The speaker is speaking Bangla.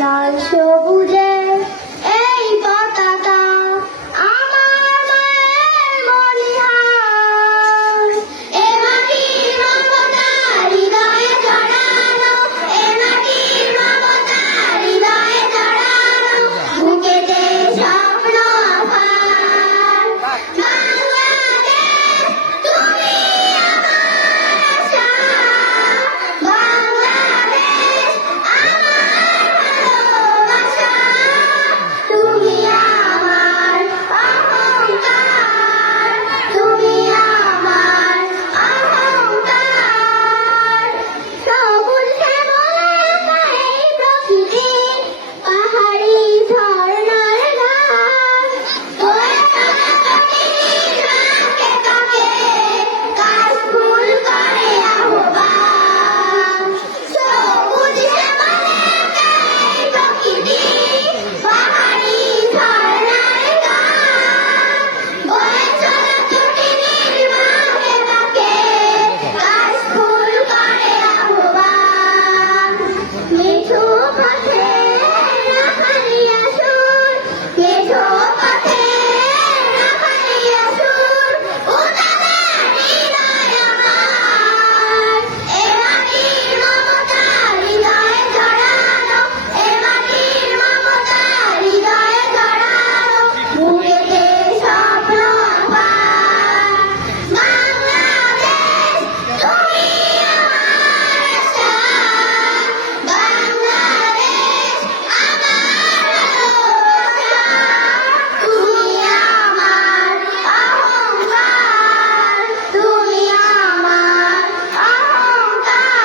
লাল সবুজে এই পতাকা আমার মায়ের মনিহার। এ মাটির মমতা হৃদয়ে জড়ানো, এ মাটির মমতা হৃদয়ে জড়ানো, বুকেতে স্বপ্ন আভার। বাংলাদেশ তুমি আমার আশা, বাংলাদেশ আমার ভালোবাসা, তুমি আমার অহংকার, তুমি আমার অহংকার। সবুজ শ্যামলে আঁকা এই প্রকৃতি, পাহাড়ি ঝর্ণার ঘাট, বয়ে চলা প্রকৃতির বাঁকে বাঁকে কাশফুল করে আহ্বান। সবুজ শ্যামলে আঁকা এই প্রকৃতি, পাহাড়ি ঝর্ণার ঘাট, বয়ে চলা প্রকৃতির বাঁকে বাঁকে কাশফুল করে আহ্বান। মেঠো পথে রাখালিয়া সুর, মেঠো পথে রাখালিয়া সুর, উদারে হৃদয় আমার। এ মাটির মমতা হৃদয়ে জড়ানো, এ মাটির মমতা হৃদয়ে জড়ানো, বুকেতে স্বপ্ন আভার। বাংলাদেশ তুমি আমার আশা, বাংলাদেশ আমার ভালোবাসা, তুমি আমার অহংকার, তুমি আমার অহংকার।